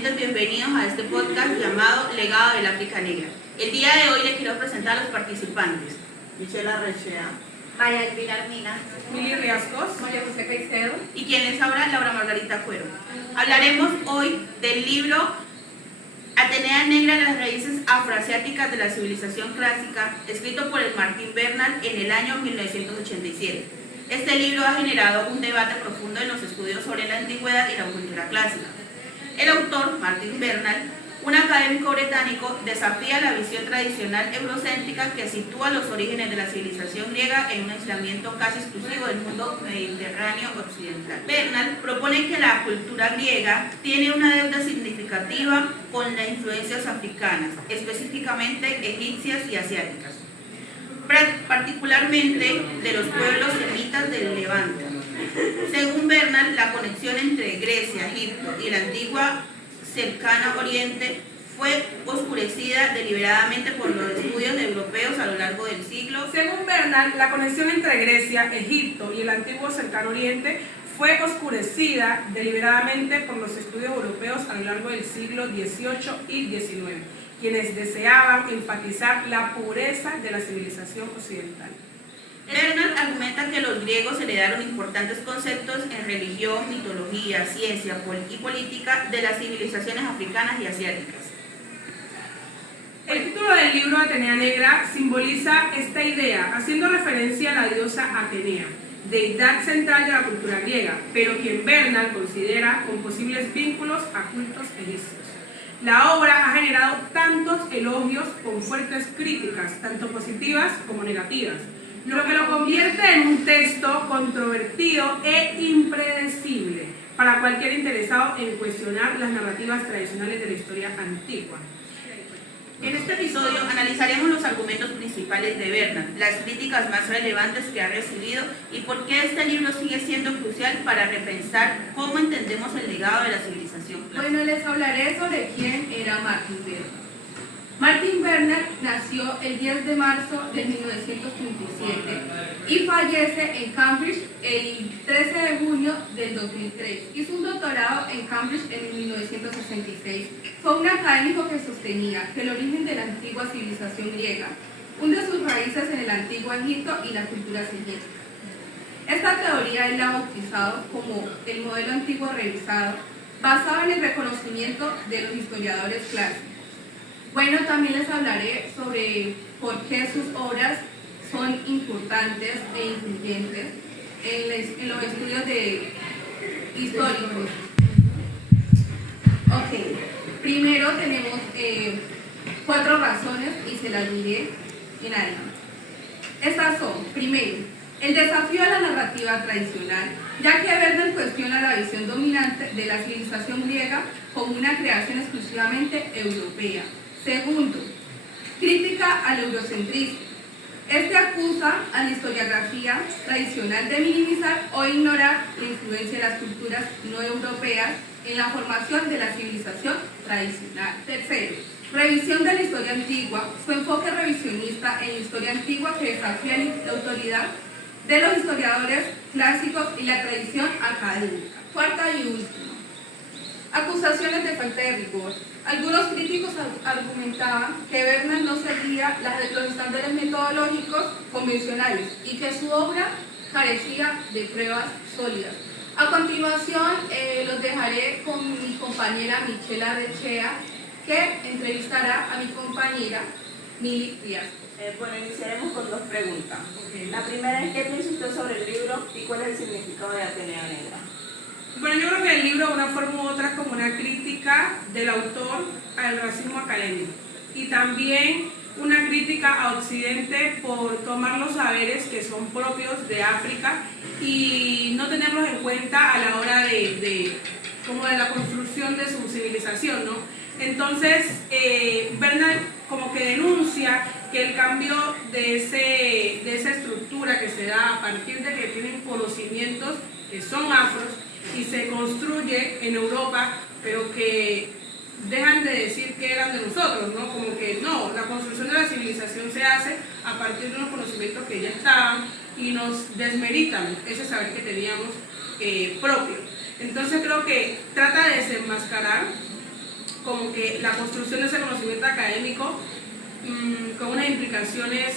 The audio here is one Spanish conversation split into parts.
oyentes, bienvenidos a este podcast llamado Legado del África Negra. El día de hoy les quiero presentar a los participantes. Michela Rechea, María Elvira Armina, Mili Riascos, María José Caicedo Y quien les habla, Laura Margarita Cuero. Hablaremos hoy del libro Atenea Negra, las raíces afroasiáticas de la civilización clásica, escrito por el Martin Bernal en el año 1987. Este libro ha generado un debate profundo en los estudios sobre la antigüedad y la cultura clásica. El autor, Martin Bernal, un académico británico, desafía la visión tradicional eurocéntrica que sitúa los orígenes de la civilización griega en un aislamiento casi exclusivo del mundo mediterráneo occidental. Bernal propone que la cultura griega tiene una deuda significativa con las influencias africanas, específicamente egipcias y asiáticas, particularmente de los pueblos semitas del Levante. Según Bernal, la conexión entre Grecia, Egipto y la antigua cercana Oriente fue oscurecida deliberadamente por los estudios europeos a lo largo del siglo. Según Bernal, la conexión entre Grecia, Egipto y el antiguo cercano Oriente fue oscurecida deliberadamente por los estudios europeos a lo largo del siglo XVIII y XIX, quienes deseaban enfatizar la pureza de la civilización occidental. Bernal argumenta que los griegos heredaron importantes conceptos en religión, mitología, ciencia y política de las civilizaciones africanas y asiáticas. El título del libro Atenea Negra simboliza esta idea, haciendo referencia a la diosa Atenea, deidad central de la cultura griega, pero quien Bernal considera con posibles vínculos a cultos egipcios. La obra ha generado tantos elogios con fuertes críticas, tanto positivas como negativas, lo que lo convierte en un texto controvertido e impredecible para cualquier interesado en cuestionar las narrativas tradicionales de la historia antigua. En este episodio analizaremos los argumentos principales de Bernal, las críticas más relevantes que ha recibido y por qué este libro sigue siendo crucial para repensar cómo entendemos el legado de la civilización clásica. Bueno, les hablaré sobre quién era Martin Bernal. Martin Bernal nació el 10 de marzo de 1937 y fallece en Cambridge el 13 de junio del 2003. Hizo un doctorado en Cambridge en 1966. Fue un académico que sostenía que el origen de la antigua civilización griega hunde sus raíces en el antiguo Egipto y la cultura semítica. Esta teoría él la ha bautizado como el modelo antiguo revisado, basado en el reconocimiento de los historiadores clásicos. Bueno, también les hablaré sobre por qué sus obras son importantes e influyentes en los estudios históricos. Ok, primero tenemos 4 razones y se las diré en adelante. Estas son, primero, el desafío a la narrativa tradicional, ya que Bernal cuestiona la visión dominante de la civilización griega como una creación exclusivamente europea. Segundo, crítica al eurocentrismo. Este acusa a la historiografía tradicional de minimizar o ignorar la influencia de las culturas no europeas en la formación de la civilización tradicional. Tercero, revisión de la historia antigua. Su enfoque revisionista en la historia antigua que desafía la autoridad de los historiadores clásicos y la tradición académica. Cuarta y última, acusaciones de falta de rigor. Algunos críticos argumentaban que Bernal no seguía los estándares metodológicos convencionales y que su obra carecía de pruebas sólidas. A continuación, los dejaré con mi compañera Michela Rechea, que entrevistará a mi compañera Mili Riascos. Bueno, iniciaremos con 2 preguntas. La primera es: ¿qué piensa usted sobre el libro y cuál es el significado de Atenea Negra? Bueno, yo creo que el libro, de una forma u otra, es como una crítica del autor al racismo académico y también una crítica a Occidente por tomar los saberes que son propios de África y no tenerlos en cuenta a la hora de la construcción de su civilización, ¿no? Entonces, Bernal como que denuncia que el cambio de esa estructura que se da a partir de que tienen conocimientos que son afros y se construye en Europa, pero que dejan de decir que eran de nosotros, ¿no? Como que no, la construcción de la civilización se hace a partir de unos conocimientos que ya estaban y nos desmeritan ese saber que teníamos propio. Entonces creo que trata de desenmascarar como que la construcción de ese conocimiento académico con unas implicaciones,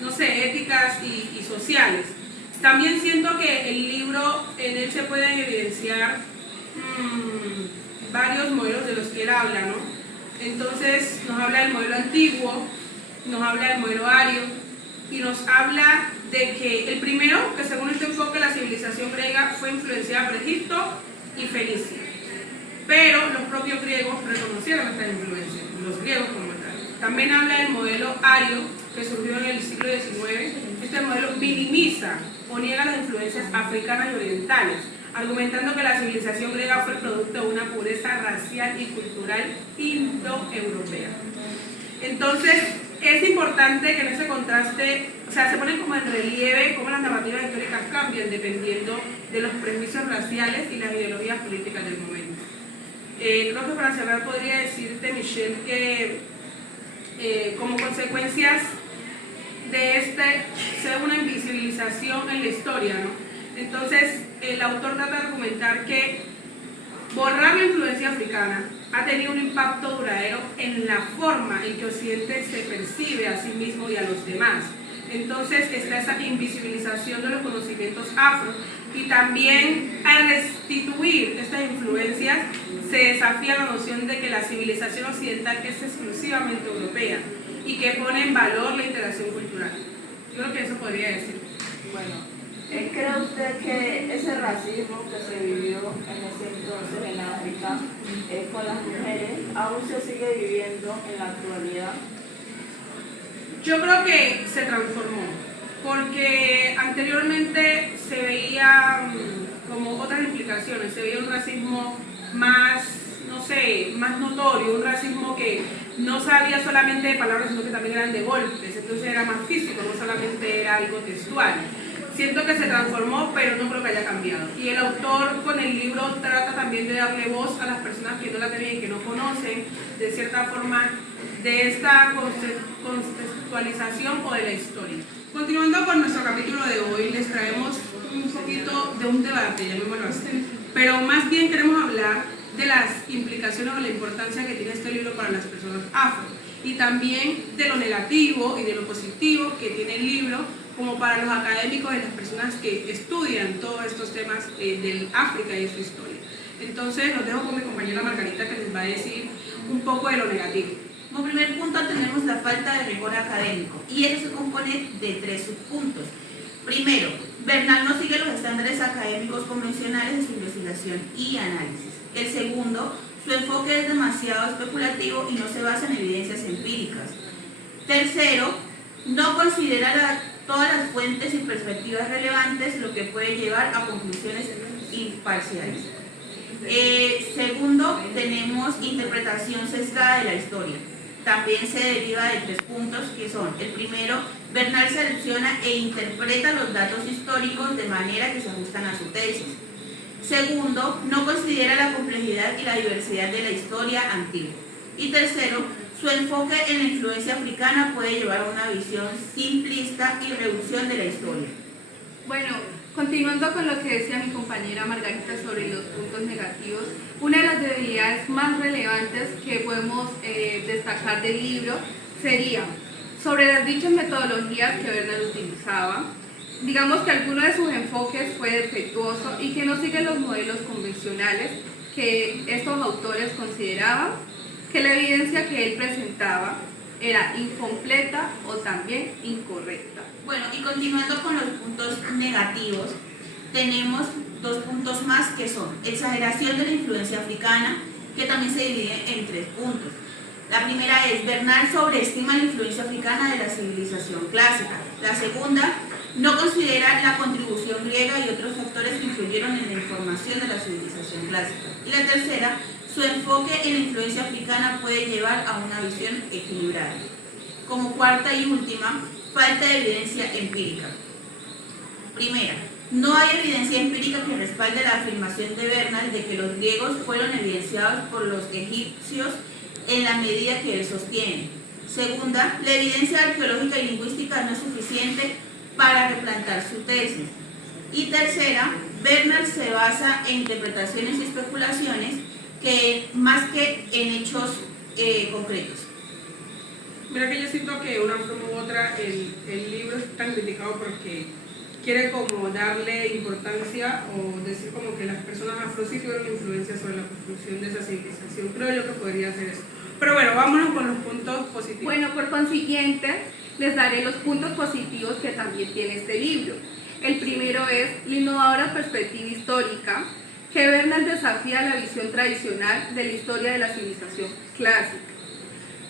no sé, éticas y sociales. También siento que el libro, en él se pueden evidenciar varios modelos de los que él habla, ¿no? Entonces nos habla del modelo antiguo, nos habla del modelo ario y nos habla de que el primero, que según este enfoque la civilización griega fue influenciada por Egipto y Fenicia, pero los propios griegos reconocieron estas influencias, los griegos como tal. También habla del modelo ario que surgió en el siglo XIX. Este modelo minimiza o niega las influencias africanas y orientales, argumentando que la civilización griega fue producto de una pureza racial y cultural indoeuropea. Entonces, es importante que en ese contraste, o sea, se pone como en relieve cómo las narrativas históricas cambian dependiendo de los prejuicios raciales y las ideologías políticas del momento. Creo que para cerrar podría decirte, Michelle, que como consecuencias de se ve una invisibilización en la historia, ¿no? Entonces, el autor trata de argumentar que borrar la influencia africana ha tenido un impacto duradero en la forma en que Occidente se percibe a sí mismo y a los demás. Entonces está esa invisibilización de los conocimientos afro, y también al restituir estas influencias se desafía la noción de que la civilización occidental es exclusivamente europea y que pone en valor la integración cultural. Yo creo que eso podría decir. Bueno, ¿cree usted que ese racismo que se vivió en ese entonces en África con las mujeres aún se sigue viviendo en la actualidad? Yo creo que se transformó, porque anteriormente se veía como otras implicaciones, se veía un racismo más, no sé, más notorio, un racismo que no sabía solamente de palabras, sino que también eran de golpes, entonces era más físico, no solamente era algo textual. Siento que se transformó, pero no creo que haya cambiado. Y el autor con el libro trata también de darle voz a las personas que no la tenían y que no conocen, de cierta forma, de esta contextualización o de la historia. Continuando con nuestro capítulo de hoy, les traemos un poquito de un debate, llamémoslo así, pero más bien queremos hablar de las implicaciones o la importancia que tiene este libro para las personas afro, y también de lo negativo y de lo positivo que tiene el libro como para los académicos y las personas que estudian todos estos temas del África y de su historia. Entonces los dejo con mi compañera Margarita, que les va a decir un poco de lo negativo. Como primer punto tenemos la falta de rigor académico, y eso se compone de 3 subpuntos. Primero, Bernal no sigue los estándares académicos convencionales de su investigación y análisis. El segundo, su enfoque es demasiado especulativo y no se basa en evidencias empíricas. Tercero, no considera todas las fuentes y perspectivas relevantes, lo que puede llevar a conclusiones imparciales. Segundo, tenemos interpretación sesgada de la historia. También se deriva de 3 puntos, que son: el primero, Bernal selecciona e interpreta los datos históricos de manera que se ajustan a su tesis. Segundo, no considera la complejidad y la diversidad de la historia antigua. Y tercero, su enfoque en la influencia africana puede llevar a una visión simplista y reducción de la historia. Bueno, continuando con lo que decía mi compañera Margarita sobre los puntos negativos, una de las debilidades más relevantes que podemos destacar del libro sería sobre las dichas metodologías que Bernal utilizaba. Digamos que alguno de sus enfoques fue defectuoso y que no sigue los modelos convencionales que estos autores consideraban, que la evidencia que él presentaba era incompleta o también incorrecta. Bueno, y continuando con los puntos negativos, tenemos 2 puntos más, que son exageración de la influencia africana, que también se divide en 3 puntos. La primera es: Bernal sobreestima la influencia africana de la civilización clásica. La segunda, no considera la contribución griega y otros factores que influyeron en la información de la civilización clásica. Y la tercera, su enfoque en la influencia africana puede llevar a una visión equilibrada. Como cuarta y última, falta de evidencia empírica. Primera, no hay evidencia empírica que respalde la afirmación de Bernal de que los griegos fueron evidenciados por los egipcios en la medida que él sostiene. Segunda, la evidencia arqueológica y lingüística no es suficiente para replantar su tesis. Y tercera, Bernal se basa en interpretaciones y especulaciones que más que en hechos concretos. Mira que yo siento que de una forma u otra el libro es tan criticado porque quiere como darle importancia o decir como que las personas afro sí tuvieron influencia sobre la construcción de esa civilización. Creo yo que podría hacer eso. Pero bueno, vámonos con los puntos positivos. Bueno, por consiguiente, les daré los puntos positivos que también tiene este libro. El primero es la innovadora perspectiva histórica, que Bernal desafía la visión tradicional de la historia de la civilización clásica.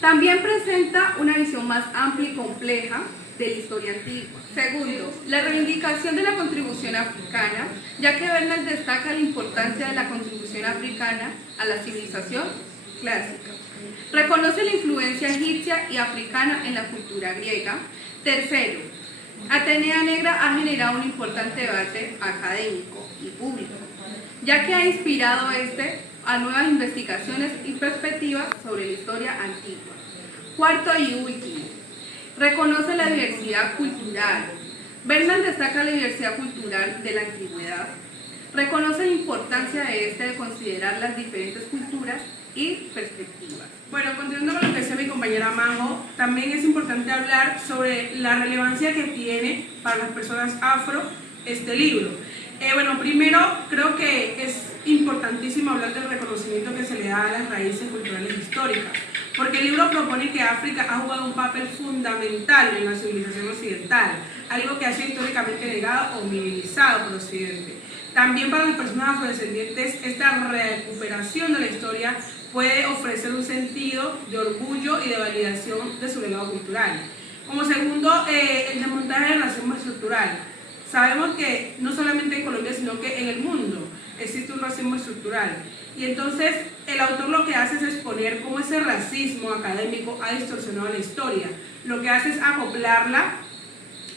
También presenta una visión más amplia y compleja de la historia antigua. Segundo, la reivindicación de la contribución africana, ya que Bernal destaca la importancia de la contribución africana a la civilización clásica. Reconoce la influencia egipcia y africana en la cultura griega. Tercero, Atenea Negra ha generado un importante debate académico y público, ya que ha inspirado a nuevas investigaciones y perspectivas sobre la historia antigua. Cuarto y último, reconoce la diversidad cultural. Bernal destaca la diversidad cultural de la antigüedad. Reconoce la importancia de considerar las diferentes culturas y perspectivas. Bueno, continuando con lo que decía mi compañera Majo, también es importante hablar sobre la relevancia que tiene para las personas afro este libro. Bueno, primero creo que es importantísimo hablar del reconocimiento que se le da a las raíces culturales históricas, porque el libro propone que África ha jugado un papel fundamental en la civilización occidental, algo que ha sido históricamente negado o minimizado por Occidente. También para las personas afrodescendientes, esta recuperación de la historia puede ofrecer un sentido de orgullo y de validación de su legado cultural. Como segundo, el desmontaje del racismo estructural. Sabemos que no solamente en Colombia, sino que en el mundo existe un racismo estructural. Y entonces el autor lo que hace es exponer cómo ese racismo académico ha distorsionado la historia. Lo que hace es acoplarla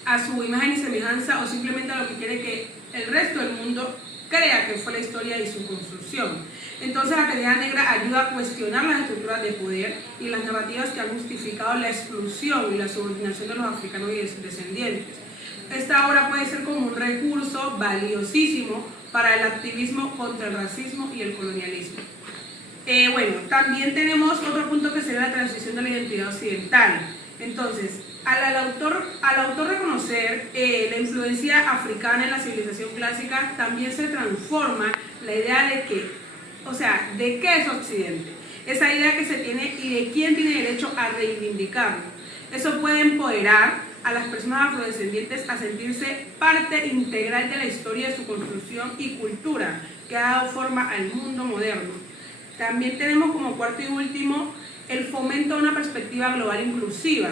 a su imagen y semejanza o simplemente a lo que quiere que el resto del mundo crea que fue la historia y su construcción. Entonces Atenea Negra ayuda a cuestionar las estructuras de poder y las narrativas que han justificado la exclusión y la subordinación de los africanos y de sus descendientes. Esta obra puede ser como un recurso valiosísimo para el activismo contra el racismo y el colonialismo. Bueno, también tenemos otro punto que sería la transición de la identidad occidental. Entonces, al autor reconocer la influencia africana en la civilización clásica, también se transforma la idea de que, de qué es Occidente, esa idea que se tiene y de quién tiene derecho a reivindicarlo. Eso puede empoderar a las personas afrodescendientes a sentirse parte integral de la historia de su construcción y cultura que ha dado forma al mundo moderno. También tenemos como cuarto y último el fomento de una perspectiva global inclusiva.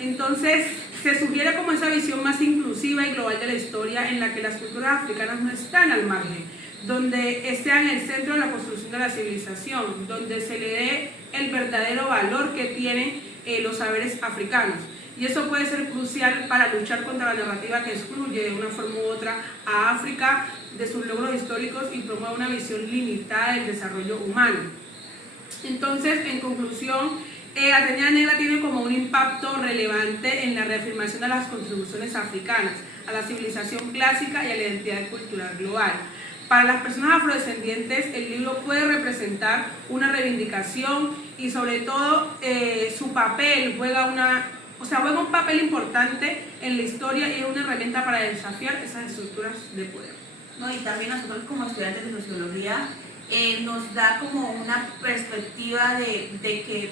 Entonces se sugiere como esa visión más inclusiva y global de la historia en la que las culturas africanas no están al margen, donde sean el centro de la construcción de la civilización, donde se le dé el verdadero valor que tienen los saberes africanos. Y eso puede ser crucial para luchar contra la narrativa que excluye de una forma u otra a África de sus logros históricos y promueve una visión limitada del desarrollo humano. Entonces, en conclusión, Atenea Negra tiene como un impacto relevante en la reafirmación de las contribuciones africanas a la civilización clásica y a la identidad cultural global. Para las personas afrodescendientes, el libro puede representar una reivindicación y sobre todo su papel juega un papel importante en la historia y es una herramienta para desafiar esas estructuras de poder. ¿No? Y también nosotros como estudiantes de sociología nos da como una perspectiva de que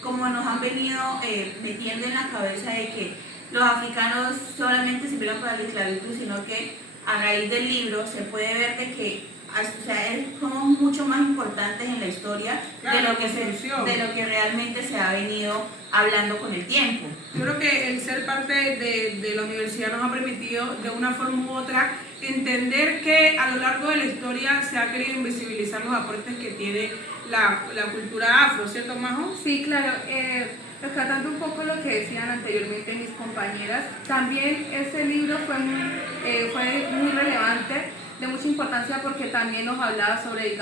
como nos han venido metiendo en la cabeza de que los africanos solamente sirvieron para la esclavitud, sino que a raíz del libro se puede ver de que somos mucho más importantes en la historia, claro, de lo que realmente se ha venido hablando con el tiempo. Yo creo que el ser parte de la universidad nos ha permitido de una forma u otra entender que a lo largo de la historia se ha querido invisibilizar los aportes que tiene la cultura afro, ¿cierto, Majo? Sí, claro. Rescatando un poco lo que decían anteriormente mis compañeras, también ese libro fue muy relevante, de mucha importancia, porque también nos hablaba sobre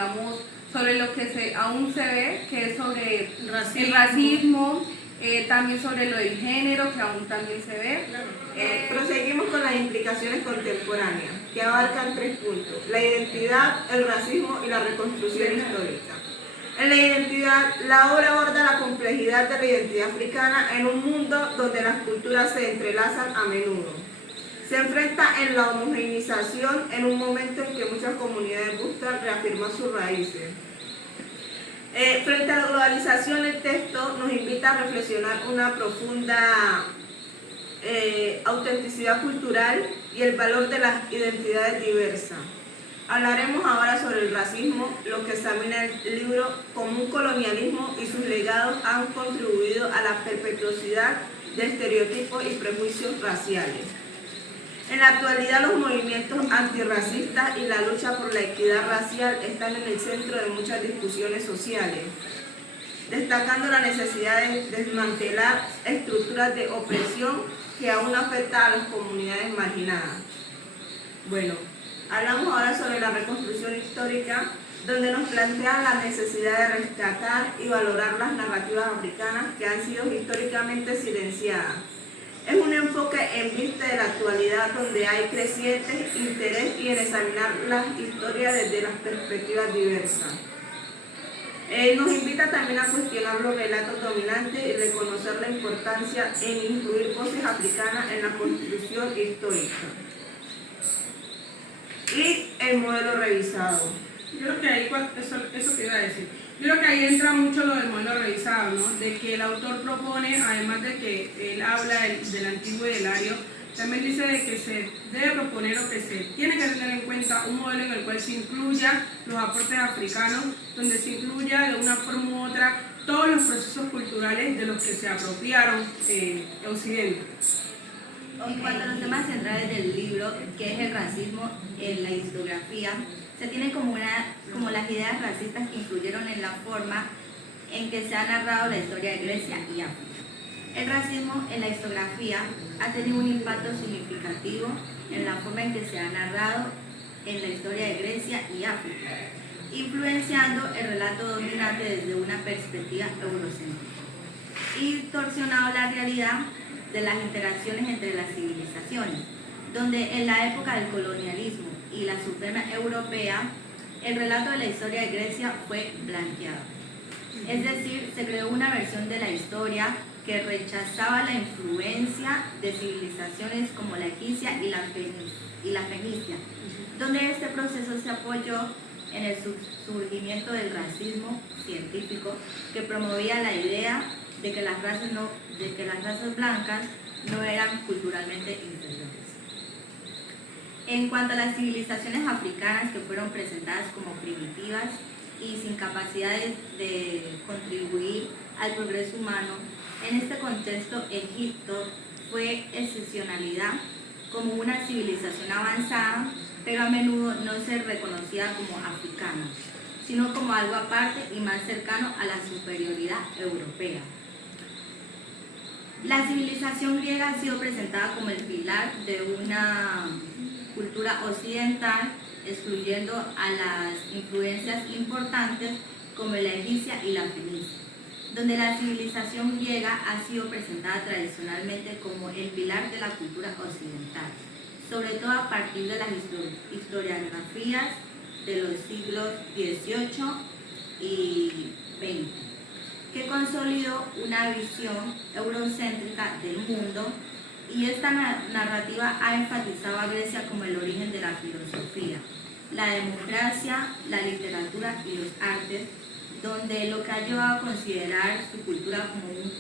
lo que aún se ve, que es sobre el racismo, también sobre lo del género, que aún también se ve. Proseguimos con las implicaciones contemporáneas. que abarcan 3 puntos: la identidad, el racismo y la reconstrucción histórica. En la identidad, la obra aborda la complejidad de la identidad africana en un mundo donde las culturas se entrelazan a menudo. Se enfrenta en la homogeneización en un momento en que muchas comunidades buscan reafirmar sus raíces. Frente a la globalización, el texto nos invita a reflexionar una profunda autenticidad cultural y el valor de las identidades diversas. Hablaremos ahora sobre el racismo, lo que examina el libro como un colonialismo y sus legados han contribuido a la perpetuidad de estereotipos y prejuicios raciales. En la actualidad, los movimientos antirracistas y la lucha por la equidad racial están en el centro de muchas discusiones sociales, destacando la necesidad de desmantelar estructuras de opresión que aún afectan a las comunidades marginadas. Bueno, hablamos ahora sobre la reconstrucción histórica, donde nos plantean la necesidad de rescatar y valorar las narrativas africanas que han sido históricamente silenciadas. Es un enfoque en vista de la actualidad donde hay creciente interés en examinar las historias desde las perspectivas diversas. Nos invita también a cuestionar los relatos dominantes y reconocer la importancia en incluir voces africanas en la construcción histórica. Y el modelo revisado. Yo creo que ahí, eso que iba a decir, yo creo que ahí entra mucho lo del modelo revisado, ¿no? De que el autor propone, además de que él habla del antiguo ideario, también dice de que se debe proponer o que se tiene que tener en cuenta un modelo en el cual se incluya los aportes africanos, donde se incluya de una forma u otra todos los procesos culturales de los que se apropiaron Occidente. En cuanto a los temas centrales del libro, que es el racismo en la historiografía, se tiene como las ideas racistas que influyeron en la forma en que se ha narrado la historia de Grecia y África. El racismo en la historiografía ha tenido un impacto significativo en la forma en que se ha narrado en la historia de Grecia y África, influenciando el relato dominante desde una perspectiva eurocéntrica y distorsionado la realidad de las interacciones entre las civilizaciones, donde en la época del colonialismo y la suprema europea, el relato de la historia de Grecia fue blanqueado. Es decir, se creó una versión de la historia que rechazaba la influencia de civilizaciones como la egipcia y la fenicia, donde este proceso se apoyó en el surgimiento del racismo científico que promovía la idea de que las razas blancas no eran culturalmente inferiores. En cuanto a las civilizaciones africanas que fueron presentadas como primitivas y sin capacidades de contribuir al progreso humano, en este contexto Egipto fue excepcionalidad como una civilización avanzada, pero a menudo no se reconocía como africana, sino como algo aparte y más cercano a la superioridad europea. La civilización griega ha sido presentada como el pilar de una cultura occidental, excluyendo a las influencias importantes como la egipcia y la fenicia, donde la civilización griega ha sido presentada tradicionalmente como el pilar de la cultura occidental, sobre todo a partir de las historiografías de los siglos XVIII y XX, que consolidó una visión eurocéntrica del mundo, y esta narrativa ha enfatizado a Grecia como el origen de la filosofía, la democracia, la literatura y los artes, donde lo que ha llevado a considerar su cultura como un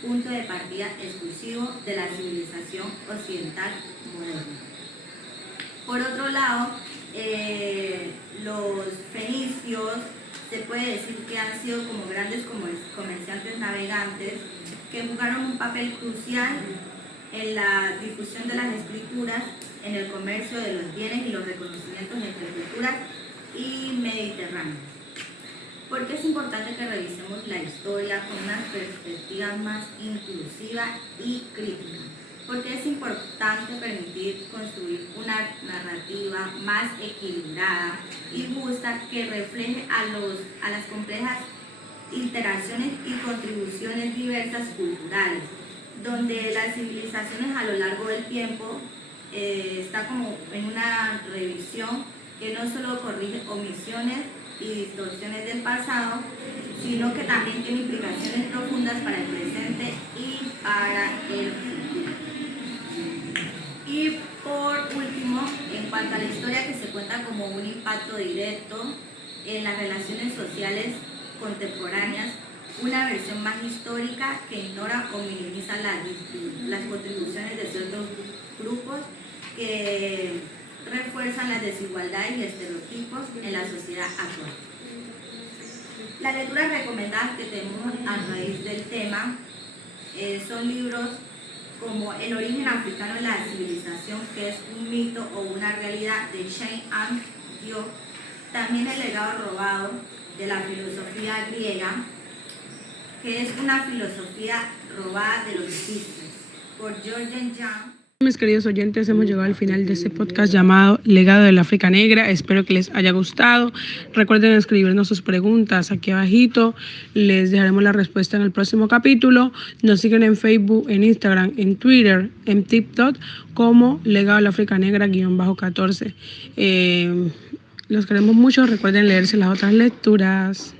punto de partida exclusivo de la civilización occidental moderna. Por otro lado, los fenicios se puede decir que han sido como grandes comerciantes navegantes que jugaron un papel crucial en la difusión de las escrituras, en el comercio de los bienes y los reconocimientos entre culturas y mediterráneas. ¿Por qué es importante que revisemos la historia con una perspectiva más inclusiva y crítica? Porque es importante permitir construir una narrativa más equilibrada y justa que refleje a las complejas interacciones y contribuciones diversas culturales, donde las civilizaciones a lo largo del tiempo está como en una revisión que no solo corrige omisiones y distorsiones del pasado, sino que también tiene implicaciones profundas para el presente y para el futuro. Y por último, en cuanto a la historia, que se cuenta como un impacto directo en las relaciones sociales contemporáneas, una versión más histórica que ignora o minimiza las contribuciones de ciertos grupos que refuerzan las desigualdades y estereotipos en la sociedad actual. Las lecturas recomendadas que tenemos a raíz del tema son libros como El origen africano de la civilización, que es un mito o una realidad, de Chein-An Diop. También El legado robado, de la filosofía griega, que es una filosofía robada de los egipcios, por Georgen Jan. Mis queridos oyentes, hemos llegado al final de este podcast llamado Legado del África Negra. Espero que les haya gustado. Recuerden escribirnos sus preguntas aquí abajito. Les dejaremos la respuesta en el próximo capítulo. Nos siguen en Facebook, en Instagram, en Twitter, en TikTok como Legado del África Negra _14. Los queremos mucho. Recuerden leerse las otras lecturas.